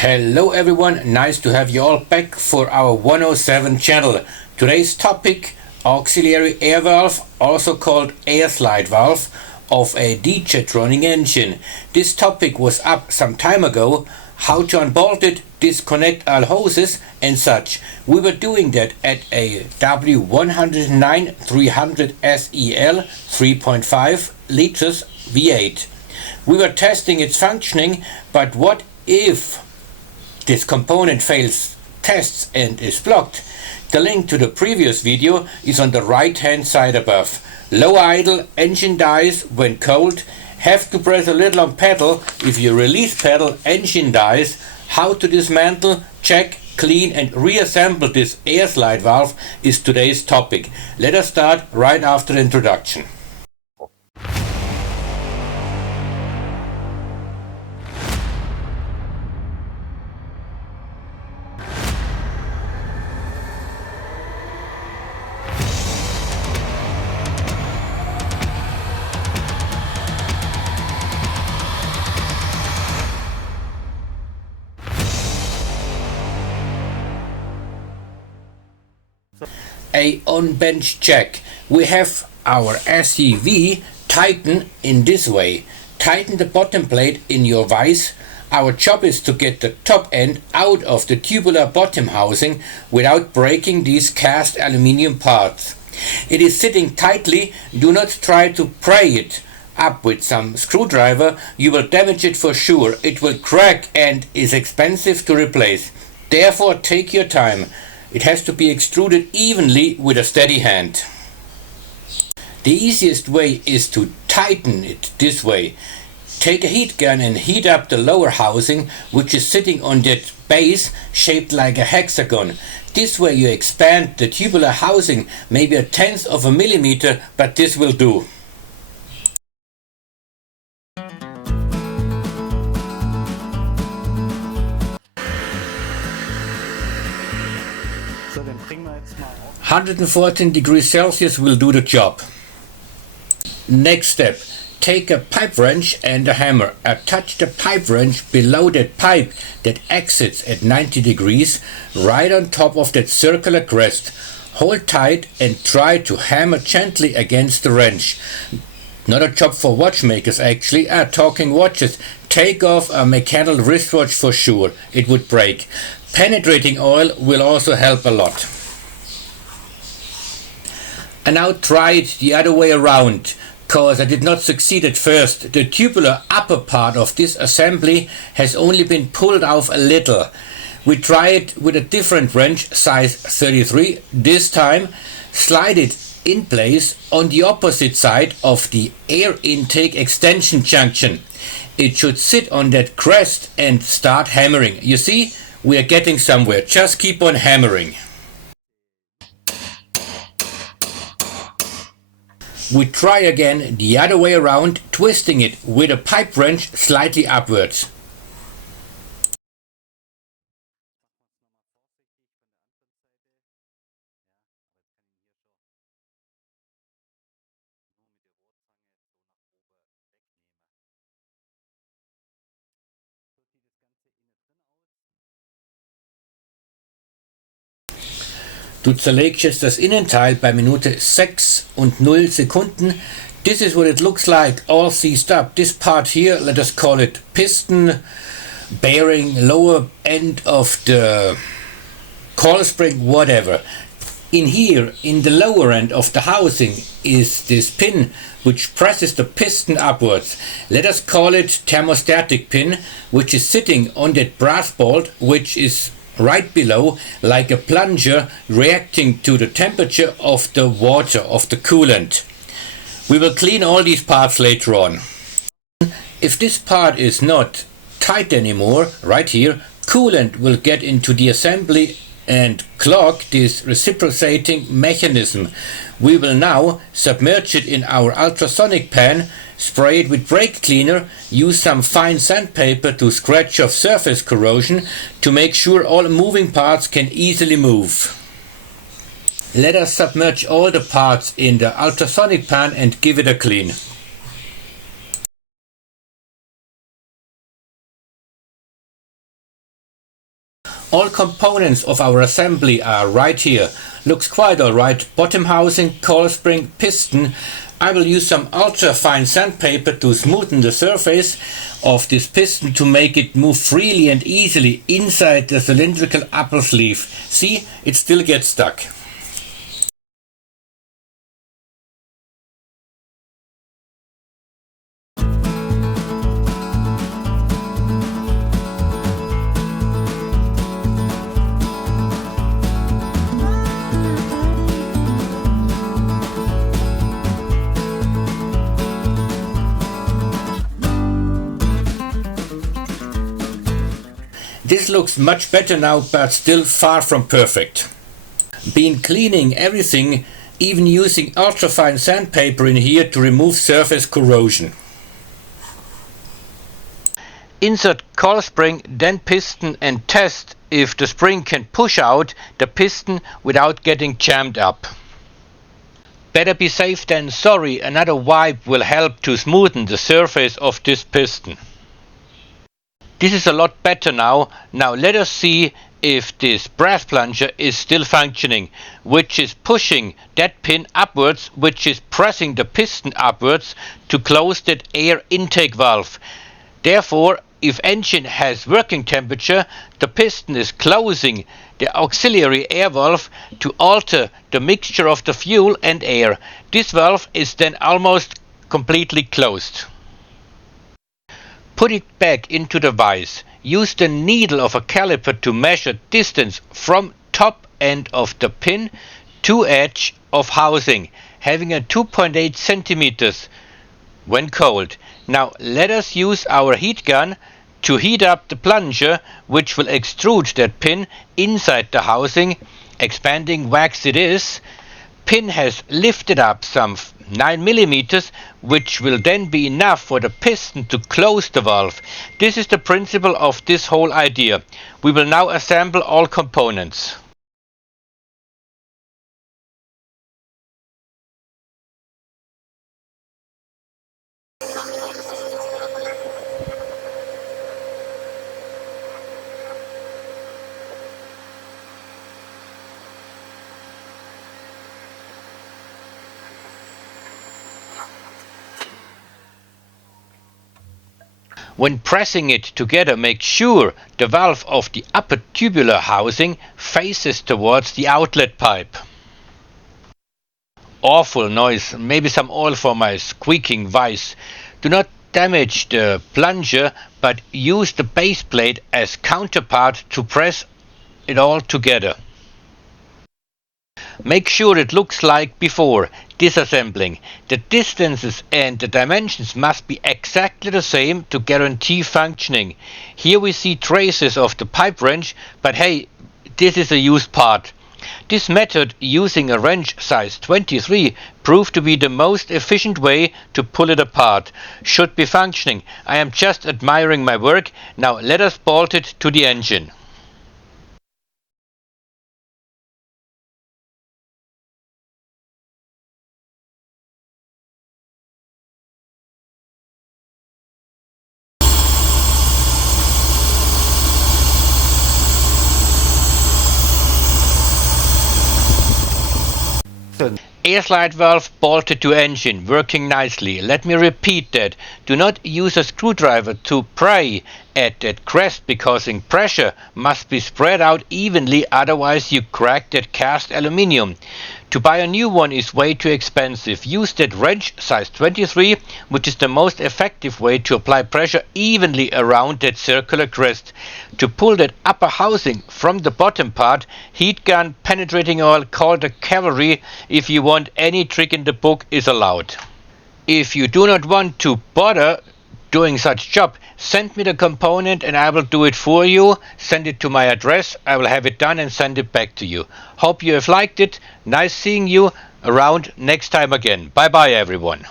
Hello everyone, nice to have you all back for our 107 channel. Today's topic, auxiliary air valve, also called air slide valve of a D-Jetronic engine. This topic was up some time ago, how to unbolt it, disconnect all hoses and such. We were doing that at a W109 300 SEL 3.5 liters V8. We were testing its functioning, but what if this component fails tests and is blocked? The link to the previous video is on the right hand side above. Low idle, engine dies when cold, have to press a little on pedal. If you release pedal, engine dies. How to dismantle, check, clean and reassemble this air slide valve is today's topic. Let us start right after the introduction. A on-bench check. We have our SEV tighten in this way. Tighten the bottom plate in your vise. Our job is to get the top end out of the tubular bottom housing without breaking these cast aluminium parts. It is sitting tightly. Do not try to pry it up with some screwdriver. You will damage it for sure. It will crack and is expensive to replace. Therefore take your time. It has to be extruded evenly with a steady hand. The easiest way is to tighten it this way. Take a heat gun and heat up the lower housing, which is sitting on that base shaped like a hexagon. This way you expand the tubular housing maybe 1/10 of a millimeter, but this will do. So, dann bringen wir jetzt mal auf. 114 degrees Celsius will do the job. Next step, take a pipe wrench and a hammer. Attach the pipe wrench below that pipe that exits at 90 degrees, right on top of that circular crest. Hold tight and try to hammer gently against the wrench. Not a job for watchmakers actually. Talking watches, take off a mechanical wristwatch for sure. It would break. Penetrating oil will also help a lot. And now try it the other way around, cause I did not succeed at first. The tubular upper part of this assembly has only been pulled off a little. We try it with a different wrench, size 33. This time slide it in place on the opposite side of the air intake extension junction. It should sit on that crest and start hammering. You see, we are getting somewhere. Just keep on hammering. We try again the other way around, twisting it with a pipe wrench slightly upwards. Du zerlegst das Innenteil bei Minute 6 und 0 Sekunden. This is what it looks like, all seized up. This part here, let us call it piston, bearing, lower end of the coil spring, whatever. In here, in the lower end of the housing, is this pin which presses the piston upwards. Let us call it thermostatic pin, which is sitting on that brass bolt, which is right below, like a plunger reacting to the temperature of the water, of the coolant. We will clean all these parts later on. If this part is not tight anymore, right here, coolant will get into the assembly and clog this reciprocating mechanism. We will now submerge it in our ultrasonic pan, spray it with brake cleaner, use some fine sandpaper to scratch off surface corrosion to make sure all moving parts can easily move. Let us submerge all the parts in the ultrasonic pan and give it a clean. components of our assembly are right here. Looks quite alright. Bottom housing, coil spring, piston. I will use some ultra fine sandpaper to smoothen the surface of this piston to make it move freely and easily inside the cylindrical upper sleeve. See, it still gets stuck. This looks much better now, but still far from perfect. Been cleaning everything, even using ultrafine sandpaper in here to remove surface corrosion. Insert coil spring, then piston, and test if the spring can push out the piston without getting jammed up. Better be safe than sorry. Another wipe will help to smoothen the surface of this piston. This is a lot better now. Now let us see if this brass plunger is still functioning, which is pushing that pin upwards, which is pressing the piston upwards to close that air intake valve. Therefore, if engine has working temperature, the piston is closing the auxiliary air valve to alter the mixture of the fuel and air. This valve is then almost completely closed. Put it back into the vise. Use the needle of a caliper to measure distance from top end of the pin to edge of housing, having a 2.8 centimeters when cold. Now let us use our heat gun to heat up the plunger, which will extrude that pin inside the housing. Expanding wax it is. Pin has lifted up some 9 millimeters, which will then be enough for the piston to close the valve. This is the principle of this whole idea. We will now assemble all components. When pressing it together, make sure the valve of the upper tubular housing faces towards the outlet pipe. Awful noise, maybe some oil for my squeaking vise. Do not damage the plunger, but use the base plate as counterpart to press it all together. Make sure it looks like before disassembling. The distances and the dimensions must be exactly the same to guarantee functioning. Here we see traces of the pipe wrench, but hey, this is a used part. This method, using a wrench size 23, proved to be the most efficient way to pull it apart. Should be functioning. I am just admiring my work. Now let us bolt it to the engine. Air slide valve bolted to engine, working nicely. Let me repeat that. Do not use a screwdriver to pry at that crest, because pressure must be spread out evenly, otherwise you crack that cast aluminium. To buy a new one is way too expensive. Use that wrench size 23, which is the most effective way to apply pressure evenly around that circular crest. To pull that upper housing from the bottom part, heat gun, penetrating oil, call the cavalry. If you want, any trick in the book is allowed. If you do not want to bother doing such job, send me the component and I will do it for you. Send it to my address. I will have it done and send it back to you. Hope you have liked it. Nice seeing you around next time again. Bye bye everyone.